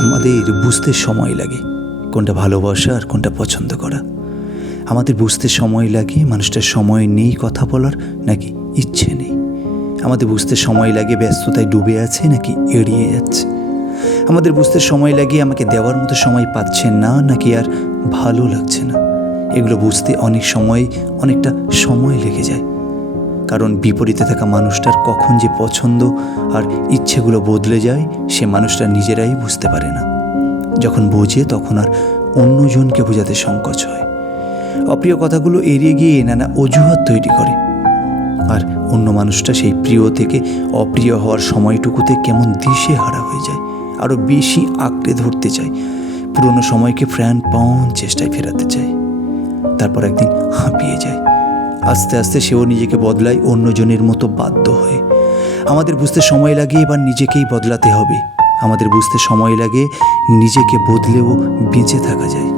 আমাদের বুঝতে সময় লাগে কোনটা ভালোবাসা আর কোনটা পছন্দ করা। আমাদের বুঝতে সময় লাগে মানুষটার সময় নেই কথা বলার নাকি ইচ্ছে নেই। আমাদের বুঝতে সময় লাগে ব্যস্ততায় ডুবে আছে নাকি এড়িয়ে যাচ্ছে। আমাদের বুঝতে সময় লাগে আমাকে দেওয়ার মতো সময় পাচ্ছে না নাকি আর ভালো লাগছে না। এগুলো বুঝতে অনেক সময় অনেকটা সময় লেগে যায়, কারণ বিপরীতে থাকা মানুষটার কখন যে পছন্দ আর ইচ্ছেগুলো বদলে যায় সে মানুষটা নিজেরাই বুঝতে পারে না। যখন বোঝে তখন আর অন্যজনকে বোঝাতে সংকোচ হয়। অপ্রিয় কথাগুলো এড়িয়ে গিয়ে নানা অজুহাত তৈরি করে, আর অন্য মানুষটা সেই প্রিয় থেকে অপ্রিয় হওয়ার সময়টুকুতে কেমন দিশেহারা হয়ে যায়, আরও বেশি আঁকড়ে ধরতে চায়, পুরনো সময়কে প্রাণপণ চেষ্টায় ফেরাতে চায়। তারপর একদিন হাঁপিয়ে যায়। আস্তে আস্তে সেও নিজেকে বদলায় অন্যজনের মতো বাধ্য হয়ে। আমাদের বুঝতে সময় লাগে এবার নিজেকেই বদলাতে হবে। আমাদের বুঝতে সময় লাগে নিজেকে বদলেও বেঁচে থাকা যায়।